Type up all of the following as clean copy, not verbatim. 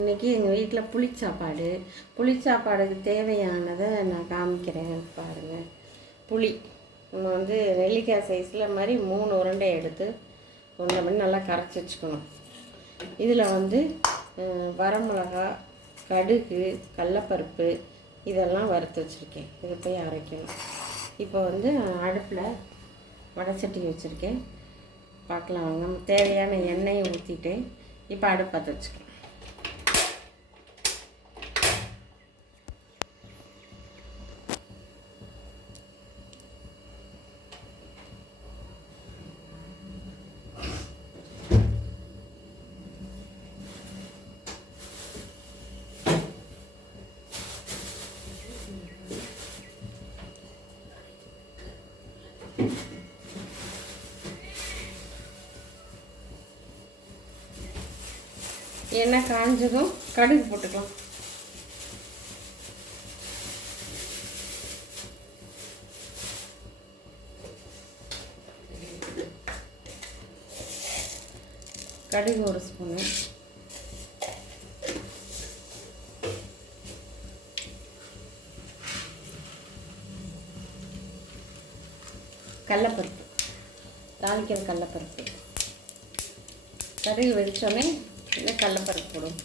இன்றைக்கி எங்கள் வீட்டில் புளிச்சாப்பாடுக்கு தேவையானதை நான் காமிக்கிறேன் பாருங்கள். புளி நம்ம நெல்லிக்காய் சைஸில் மாதிரி 3 உருண்டை எடுத்து ஒன்றை மணி நல்லா கரைச்சி வச்சுக்கணும். இதில் வரமிளகா, கடுகு, கடலப்பருப்பு இதெல்லாம் வறுத்து வச்சுருக்கேன். இதை போய் அரைக்கணும். இப்போ அடுப்பில் வடைச்சட்டி வச்சுருக்கேன். பார்க்கலாம் வாங்க. நம்ம தேவையான எண்ணெயை ஊற்றிட்டேன். இப்போ அடுப்பு பற்ற வச்சுக்கலாம். எண்ணெய் காஞ்சதும் கடுகு போட்டுக்கலாம். கடுகு 1 ஸ்பூனு, கடலப்பருப்பு, தாளிக்கிற கடலப்பருப்பு. கடுகு வெடிச்சோடனே இந்த கடலப்பருப்பு போடும்.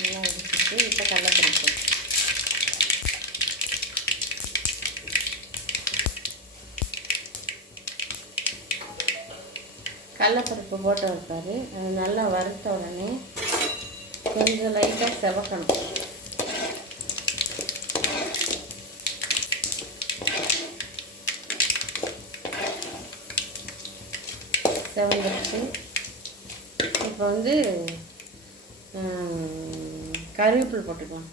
நல்லா வெடிச்சிட்டு இப்போ கடலப்பருப்பு போட்டு வைப்பார். அது நல்லா வறுத்த உடனே கொஞ்சம் லைட்டாக செவக்கணும். செவந்துருச்சு. இப்போ கருவேப்பிலை போட்டுக்கலாம்.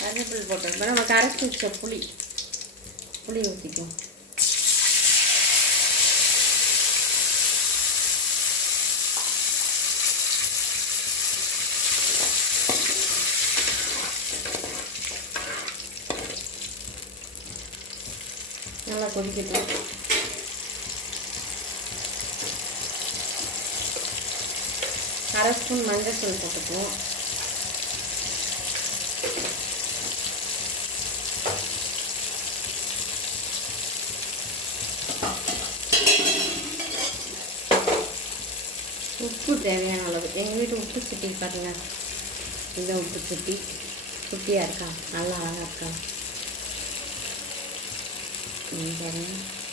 கருவேப்பிலை போட்டு நம்ம கரைச்சி வச்ச புளி ஊற்றிக்கலாம். நல்லா கொதிக்கட்டும். அரை ஸ்பூன் மஞ்சள் தூள் போட்டுக்குவோம். உப்பு தேவையான அளவு. எங்கள் வீட்டு உப்பு சட்டி பாருங்க. இந்த உப்பு சட்டி குட்டியாக இருக்கா, நல்லா அழகாக இருக்கா.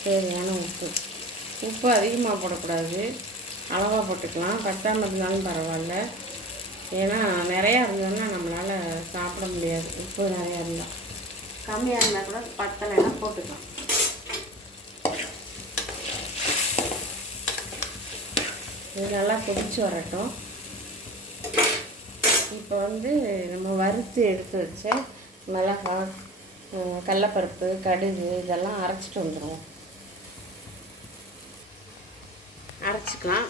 தேவையான உப்பு அதிகமாக போடக்கூடாது, அளவாக போட்டுக்கலாம். பத்தாமல் இருந்தாலும் பரவாயில்ல. ஏன்னா நிறையா இருந்ததுன்னா நம்மளால் சாப்பிட முடியாது. உப்பு நிறையா இருந்தால், கம்மியாக இருந்தால் கூட பத்தலைன்னா போட்டுக்கலாம். இது நல்லா கொதிச்சு வரட்டும். இப்போ நம்ம வறுத்து எடுத்து வச்ச மிளகாய், கடலப்பருப்பு, கடுகு இதெல்லாம் அரைச்சிட்டு வந்துடுவோம். அரைச்சிக்கலாம்.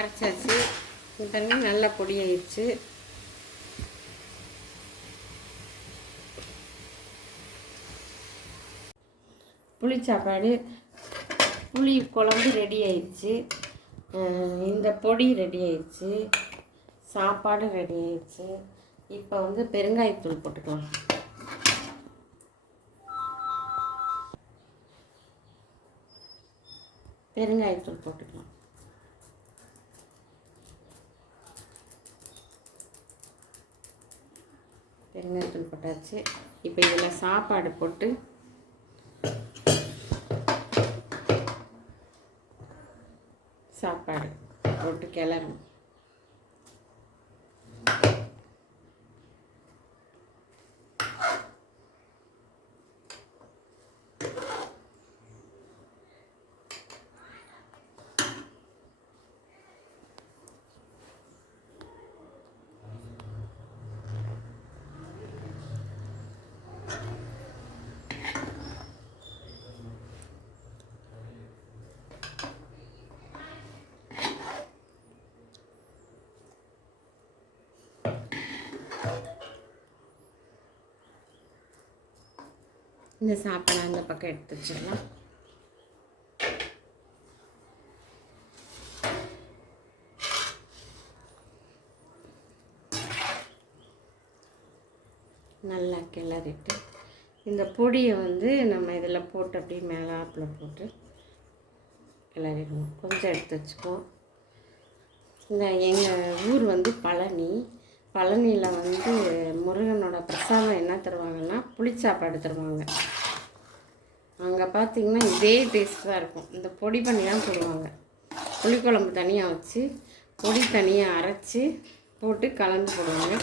அரைச்சாச்சு. தண்ணி நல்லா பொடியாயிடுச்சு. புளிச்சாப்பாடு, புளி குழம்பு ரெடி ஆயிடுச்சு. இந்த பொடி ரெடி ஆயிடுச்சு. சாப்பாடு ரெடி ஆயிடுச்சு. இப்போ பெருங்காயத்தூள் போட்டுக்கலாம். பெருங்காயத்தூள் போட்டுக்கலாம். பெருங்காயத்தூள் போட்டாச்சு. இப்போ இதில் சாப்பாடு போட்டு கிளறணும். இந்த சாப்பாடை அந்த பக்கம் எடுத்து வச்சிடலாம். நல்லா கிளறிட்டு இந்த பொடியை வந்து நம்ம இதில் போட்டு அப்படியே மேலாப்பில் போட்டு கிளறிடுவோம். கொஞ்சம் எடுத்து வச்சுக்குவோம். இந்த எங்கள் ஊர் வந்து பழனியில் வந்து முருகனோட பிரசாதம் என்ன தருவாங்கன்னா புளிச்சாப்பாடு தருவாங்க. அங்கே பார்த்திங்கன்னா இதே டேஸ்ட் தான் இருக்கும். இந்த பொடி பண்ணி தான் போடுவாங்க. புளிக்குழம்பு தனியாக வச்சு பொடி தனியாக அரைச்சி போட்டு கலந்து போடுவாங்க.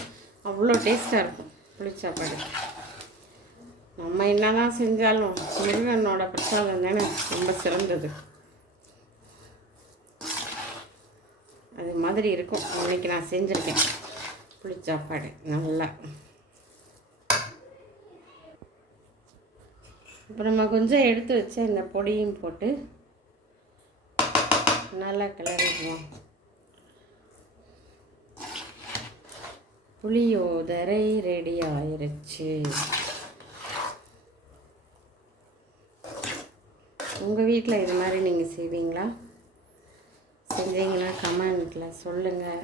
அவ்வளோ டேஸ்ட்டாக இருக்கும் புளிச்சாப்பாடு. நம்ம என்ன தான் செஞ்சாலும் முருகனோட பிரசாதம் தானே ரொம்ப சிறந்தது. அது மாதிரி இருக்கும். இன்றைக்கி நான் செஞ்சுருக்கேன் புளிச்சாப்பாடு நல்லா. இப்போ நம்ம கொஞ்சம் எடுத்து வச்ச இந்த பொடியும் போட்டு நல்லா கிளறிடுவோம். புளியோதரை ரெடி ஆயிருச்சு. உங்கள் வீட்டில் இது மாதிரி நீங்கள் செய்வீங்களா? செஞ்சீங்கன்னா கமெண்ட்டில் சொல்லுங்கள்.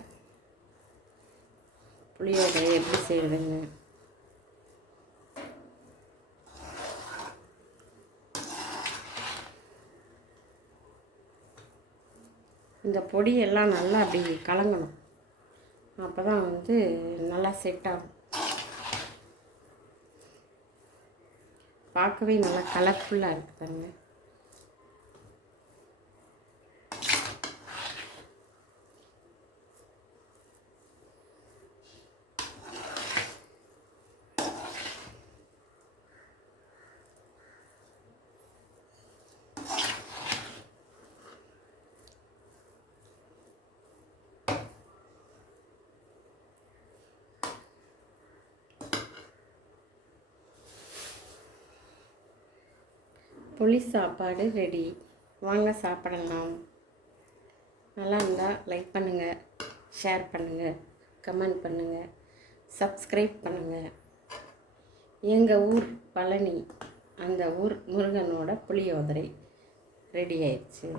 புளியோதரை எப்படி செய்வதுங்க? இந்த பொடியெல்லாம் நல்லா அப்படி கலங்கணும். அப்போ தான் வந்து நல்லா செட் ஆகும். பார்க்கவே நல்லா கலர்ஃபுல்லாக இருக்குது பாருங்கள். புளி சாப்பாடு ரெடி. வாங்க சாப்பிடலாம். நல்லா இருந்தால் லைக் பண்ணுங்கள், ஷேர் பண்ணுங்கள், கமெண்ட் பண்ணுங்கள், சப்ஸ்கிரைப் பண்ணுங்கள். எங்கள் ஊர் பழனி, அந்த ஊர் முருகனோட புளியோதரை ரெடி ஆயிடுச்சு.